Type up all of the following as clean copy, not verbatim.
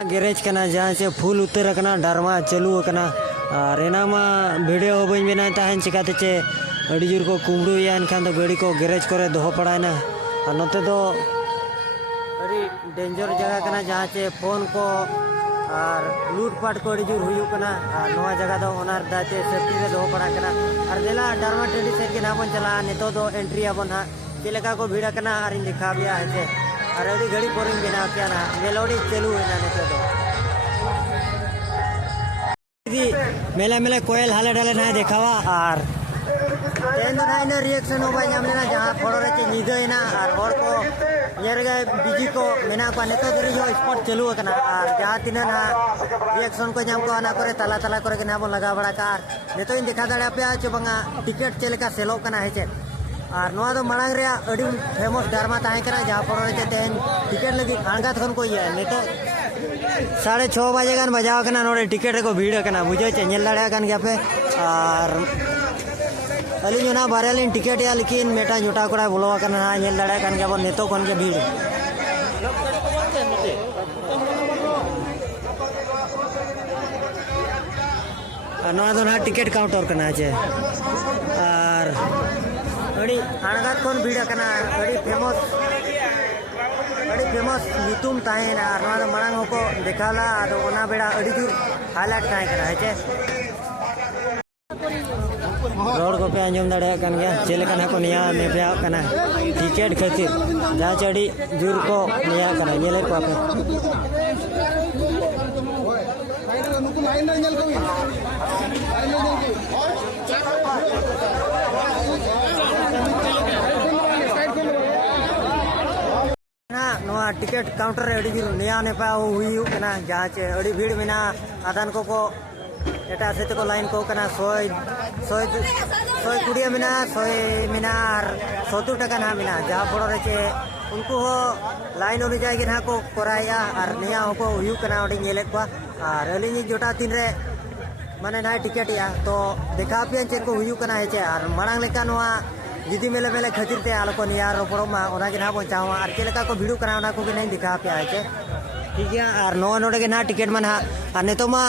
garage करना जहाँ से फुल उतर करना डरमा चालू करना और एनामा वीडियो बन बना तहन चिकाते चे अड़ी जोर को कुमड़ू या इनखान तो गाड़ी को गैरेज करे दोहो पड़ाना और नोते तो अड़ी डेंजर जगह करना जहाँ से फोन को और लूटपाट को अड़ी जोर हुई करना और नवा जगह तो ओनर दाते सेफ्टी में दोहो पड़ा करना और नेला डरमा टेडी सेट के नाम चला नेतो दो एंट्री आबन हा चेलेका को भीड़ा करना और इन दिखा बिया है और अभी घड़ी पोरिंग बिना क्या ना मेलोडी चालू है ना नेतो दो मेले मेले कोयल हाले डाले ना देखावा और तेन ना इन रिएक्शन हो भाई हमने ना जहाँ फोड़ो रहे नींद ना और को यार गए बिजी को मेना को नेतो दरी जो स्पॉट चालू है ना और जहाँ तीन ना रिएक्शन को जाम को आना करे तला तला करे के ना बन लगा बड़ा कार नेतो इन दिखा दड़ा पे आज बंगा टिकट चले का सेलो करना है चे और नवा तो मांग रे अड़ी फेमस डरमा ताहे करा जहाँ पर तेन टिकट लगी आंगात खन को ये नेतो 6:30 बजे गान बजाव करना नोड़े टिकट को भीड़ करना बुझे चेंजल लड़ा कान गया पे और अली ना बारेलिन टिकट या लेकिन मेटा जुटा कोड़ा बोलवा करना नेल लड़ा कान गया नेतो खन के भीड़ नवा तो ना टिकट काउंटर करना है और अड़ी आणगात खन भीड़ करना अड़ी फेमस नीतुम ताहेना और नवा तो मांग को देखाला तो ओना बेड़ा अड़ी दूर हाईलाइट ताहे करना है रोड को पे अंजम दड़े कन गया चेलेकन को निया नेपया कना टिकट खातिर जहाँ चढ़ी जोर को निया कना नेले को नवा टिकट काउंटर अड़ी जोर निया नेपा हुई कना जहाँ चे अड़ी भीड़ मेना आदान को एटा से को लाइन को कना 100 कुड़िया मेना 100 मेना और 70 टका ना मेना जहाँ फोड़ो रे उनको हो लाइन अनुजाई के ना को कराया और निया को हुई कना अड़ी नेले को और अली जोटा तीन रे माने ना टिकट या तो देखा पे चेक को हुई कना है और मांग लेका नवा जुदी मेले मेले खातिर ते आलो को निया रोपड़ो मा ओना के ना बन चाहो और चेलेका को भिड़ू कना ओना को के नहीं दिखा पे है ठीक है और नवा नोडे के ना टिकट मन हा और नेतो मा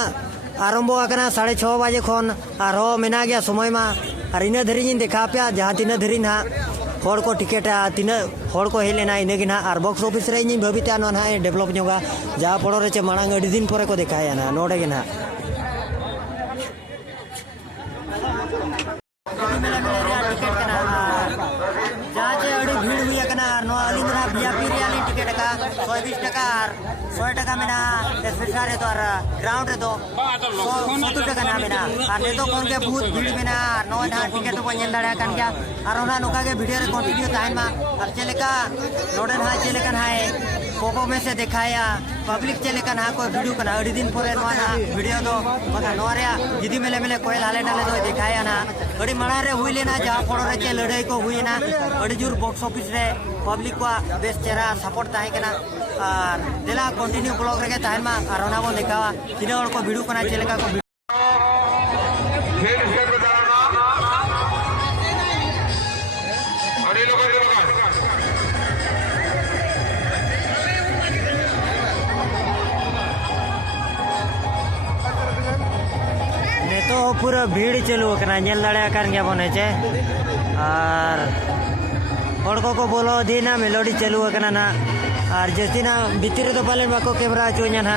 आरम्भ आकना 6:30 बजे खन और मेना गया समय मा और इन धरी देखा पे जहाँ तीन धरी ना हर को टिकट तीन हर को हेलेना इनगे ना और बॉक्स ऑफिस रे इन भाविते ना डेवलप जोगा जहाँ पड़ो रे मांग अड़ी दिन पर को देखाया ना नोडे के ना जहाँ से अड़ी भीड़ हुई नो अलिंग वीआईपी रियाली टिकट का 120 टका और 100 टका मेना स्पेशल है तो और ग्राउंड है तो 70 टका ना मेना और नेतो कौन के बहुत भीड़ मेना नो ना टिकट को नेल दड़ा कान गया और ओना नोका के वीडियो रे कंटिन्यू ताहन मा और चलेका नोडन हा चलेकन हाय कोको में से दिखाया पब्लिक चलेकन हा कोई वीडियो कना अड़ी दिन परे नोना वीडियो दो बका नोरिया जिदी मेले मेले कोयल हाले डाले तो दिखाया ना अड़ी मणा रे हुई लेना जहाँ फोड़ो रे लड़ाई को हुई ना अड़ी जोर बॉक्स ऑफिस रे पब्लिक को बेस चेहरा सपोर्ट ताहे कना और देला कंटिन्यू ब्लॉग रे ताहन मा और ओना बो देखावा तीन हर को वीडियो कना चलेका को तो पूरा भीड़ चालू करना नेल दड़ा कान गया बने चे और हर को बोलो दी ना मेलोडी चालू करना ना और जैसे ना भीतर तो पाले बाको कैमरा चोना ना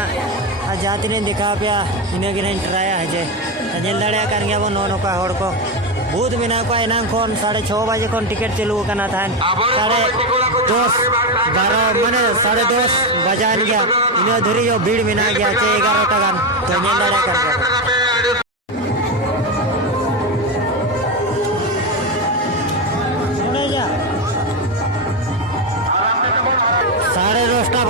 और जहाँ तीन दिखा पे इनगे ना ट्राया है जे नेल दड़ा कान गया बन नौका हर को बहुत मेना को एना खन 6:30 बजे खन टिकट चालू करना था 10:30 12 माने 10:30 बजान गया इन धरी जो भीड़ मेना गया 11 टका तो नेल दड़ा कान गया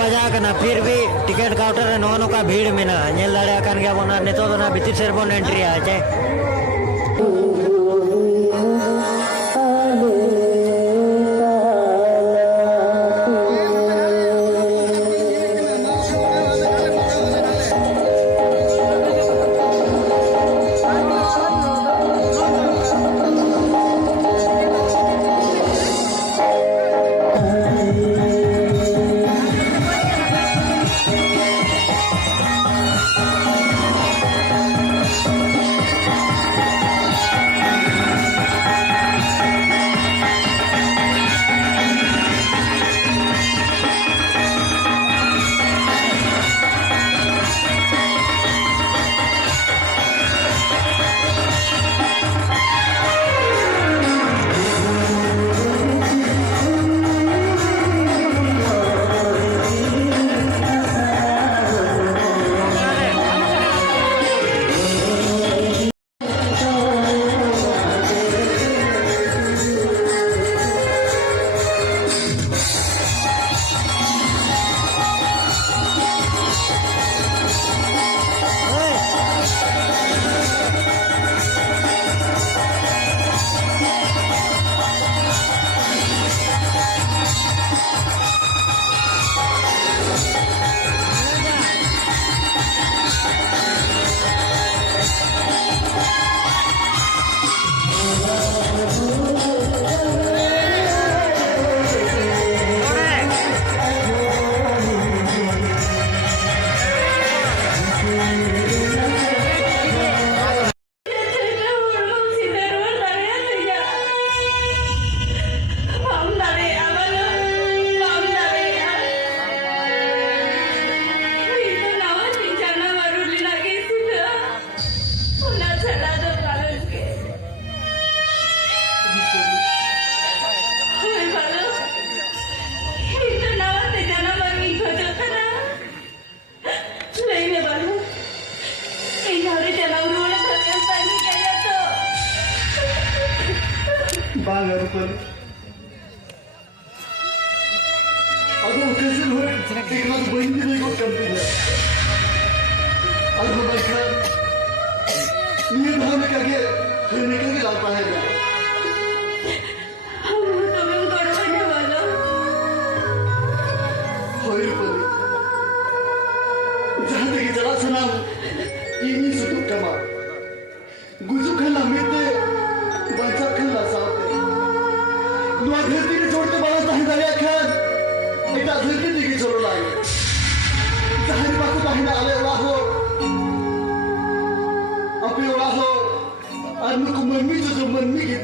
बजा करना फिर भी टिकट काउंटर नो का भीड़ में ना नेल दड़ा कान गया बना नेतो तो ना भीतर से बन एंट्री आ यार पर ಅದು occasion हो एक बार बहन भी नहीं को करती है अब भाई का ये भाव क्या के फिर निकल के जाता है हम तुम्हें करवाने वाला होई पर जहाँ तक जरा सुना ini suatu kama गुजु खल्ला मेते बंचा खल्ला साथे नुआ धरती के छोड़ते बाला ताही दरिया खान एटा धरती दिखे छोड़ो लागे जहारी बाकु ताही ना आले उड़ा हो अपे उड़ा हो आदमी को मम्मी जो मम्मी की